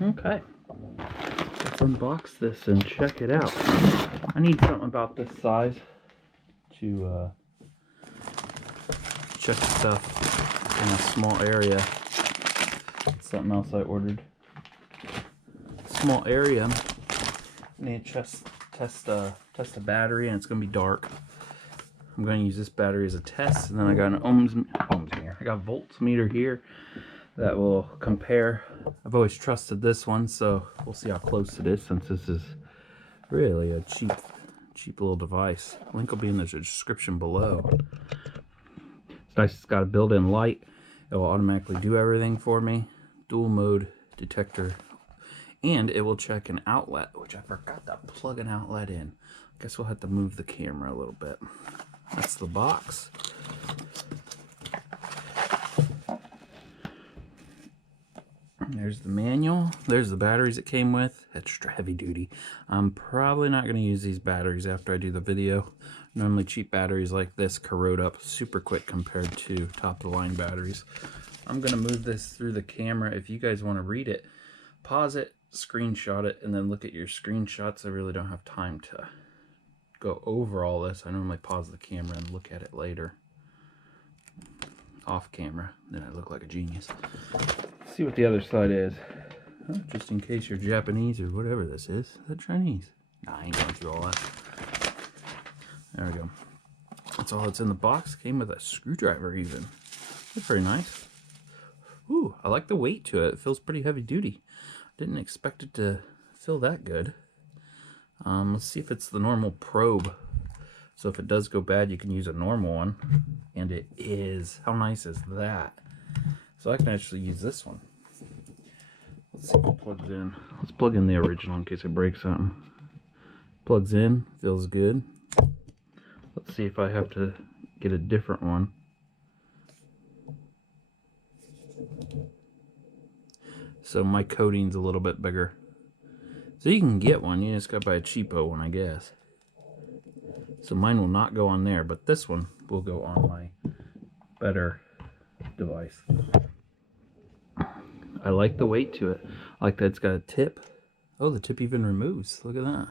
Okay, let's unbox this and check it out. I need something about this size to check stuff in a small area. Something else I ordered. Small area. I need to test a battery, and it's gonna be dark. I'm going to use this battery as a test, and then I got an ohms meter. I got voltmeter here that will compare. I've always trusted this one, so we'll see how close it is, since this is really a cheap little device. Link will be in the description below. It's nice. It's got a built-in light. It will automatically do everything for me. Dual mode detector, and it will check an outlet, which I forgot to plug an outlet in. Guess we'll have to move the camera a little bit. That's the box. There's the manual. There's the batteries it came with. Extra heavy duty. I'm probably not going to use these batteries after I do the video. Normally cheap batteries like this corrode up super quick compared to top of the line batteries. I'm going to move this through the camera. If you guys want to read it, pause it, screenshot it, and then look at your screenshots. I really don't have time to go over all this. I normally pause the camera and look at it later off camera, then I look like a genius. Let's see what the other side is. Oh, just in case you're Japanese or whatever this is. Is that Chinese? Nah, I ain't going through all that. There we go. That's all that's in the box. Came with a screwdriver even. That's pretty nice. Ooh, I like the weight to it. It feels pretty heavy duty. Didn't expect it to feel that good. Let's see if it's the normal probe. So if it does go bad, you can use a normal one. And it is. How nice is that? So I can actually use this one. Let's see if it plugs in. Let's plug in the original in case it breaks something. Plugs in. Feels good. Let's see if I have to get a different one. So my coating's a little bit bigger. So you can get one, you just gotta buy a cheapo one, I guess. So mine will not go on there, but this one will go on my better device. I like the weight to it. I like that it's got a tip. Oh, the tip even removes. Look at that.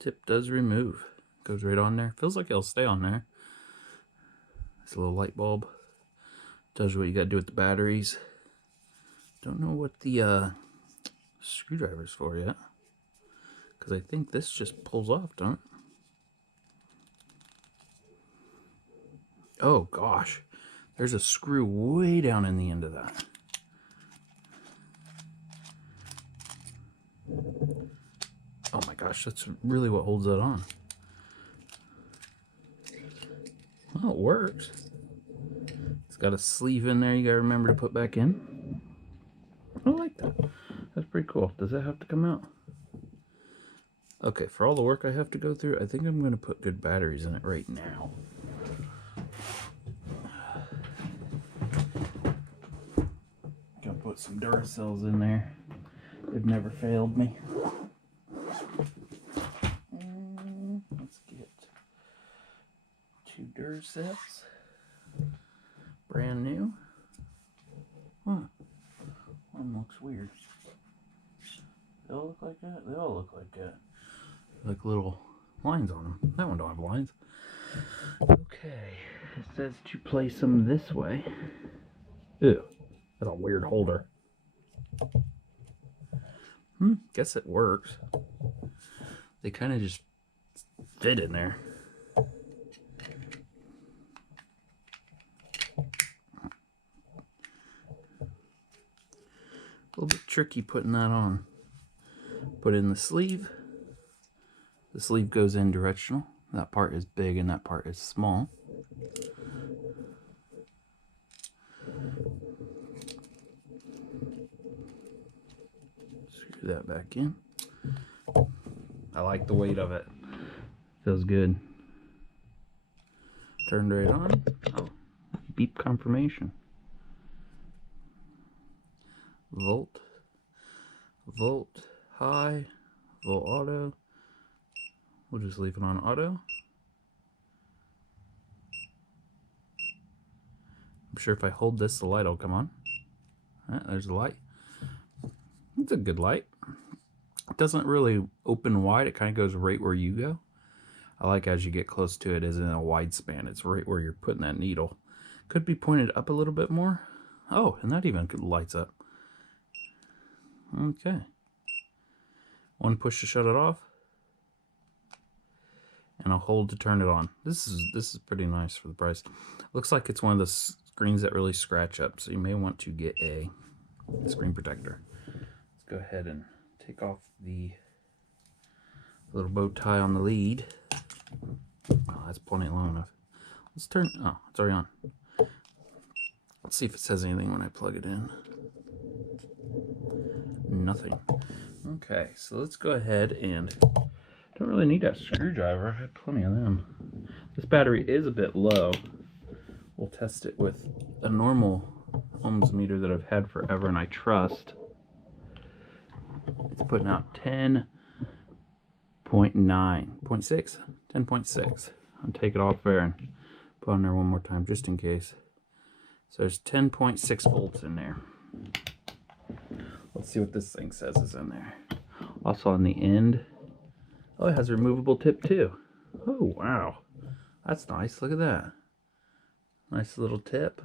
Tip does remove. Goes right on there. Feels like it'll stay on there. It's a little light bulb. Tells you what you gotta do with the batteries. Don't know what the screwdriver's for yet, because I think this just pulls off, don't it? Oh gosh, there's a screw way down in the end of that. Oh my gosh, that's really what holds that on. Well, it works. It's got a sleeve in there you gotta remember to put back in. I like that. That's pretty cool. Does that have to come out? Okay, for all the work I have to go through, I think I'm going to put good batteries in it right now. Gonna put some Duracells in there. They've never failed me. Let's get 2 Duracells. Brand new. Huh. One looks weird. They all look like that? They all look like that. Like little lines on them. That one don't have lines. Okay. It says to place them this way. Ew. That's a weird holder. Guess it works. They kind of just fit in there. A little bit tricky putting that on. Put in the sleeve. The sleeve goes in directional. That part is big and that part is small. Screw that back in. I like the weight of it. Feels good. Turned right on. Oh, beep confirmation. Volt high, volt auto. We'll just leave it on auto. I'm sure if I hold this, the light will come on. There's the light. It's a good light. It doesn't really open wide. It kind of goes right where you go. I like as you get close to it, isn't a wide span. It's right where you're putting that needle. Could be pointed up a little bit more. Oh, and that even lights up. Okay. One push to shut it off, and a hold to turn it on. This is pretty nice for the price. Looks like it's one of the screens that really scratch up, so you may want to get a screen protector. Let's go ahead and take off the little bow tie on the lead. Oh, that's plenty long enough. Let's turn. Oh, it's already on. Let's see if it says anything when I plug it in. Nothing. Okay, so let's go ahead and don't really need that screwdriver. I have plenty of them. This battery is a bit low. We'll test it with a normal ohms meter that I've had forever and I trust. It's putting out 10.9, 0.6, 10.6. I'll take it off there and put on there one more time just in case. So there's 10.6 volts in there. Let's see what this thing says is in there. Also on the end, oh, it has a removable tip too. Oh, wow. That's nice. Look at that. Nice little tip.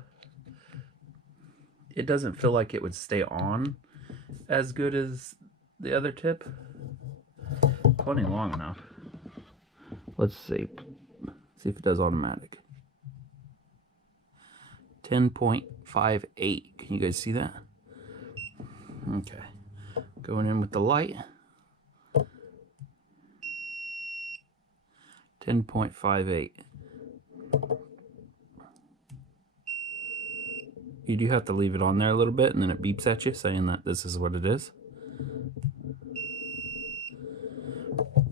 It doesn't feel like it would stay on as good as the other tip. Plenty long enough. Let's see. See if it does automatic. 10.58. Can you guys see that? Okay. Going in with the light. 10.58. You do have to leave it on there a little bit and then it beeps at you saying that this is what it is.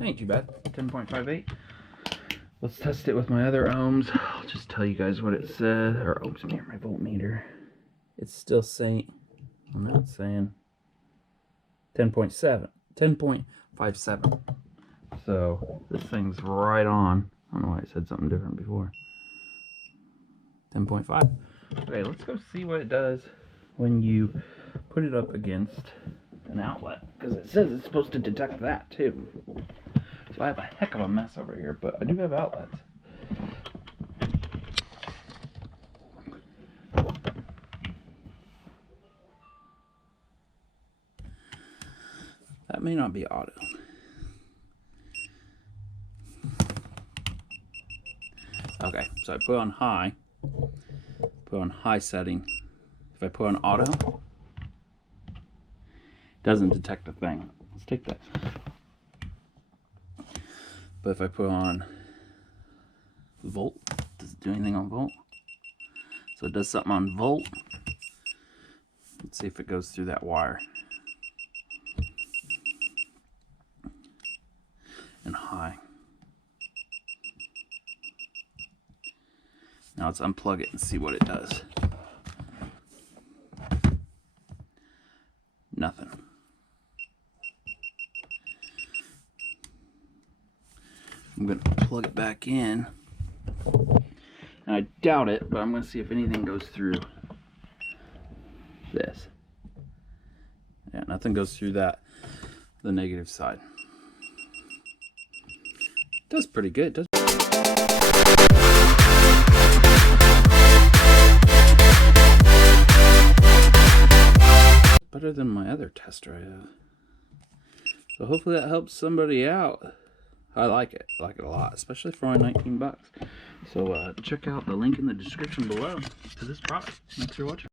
Ain't too bad. 10.58. Let's test it with my other ohms. I'll just tell you guys what it says. Or ohms meter, my voltmeter. It's still saying, I'm not saying 10.7. 10.57. So this thing's right on. I don't know why I said something different before. 10.5. Okay, let's go see what it does when you put it up against an outlet, because it says it's supposed to detect that too. So I have a heck of a mess over here, but I do have outlets. That may not be auto. Okay, so I put on high. Put on high setting. If I put on auto, it doesn't detect a thing. Let's take that. But if I put on volt, does it do anything on volt? So it does something on volt. Let's see if it goes through that wire. And high. Now let's unplug it and see what it does. Nothing. I'm going to plug it back in. And I doubt it, but I'm going to see if anything goes through this. Yeah, nothing goes through that, the negative side. It does pretty good. It does. Better than my other tester I have. So hopefully that helps somebody out. I like it. I like it a lot, especially for only 19 bucks. So check out the link in the description below to this product. Thanks for watching.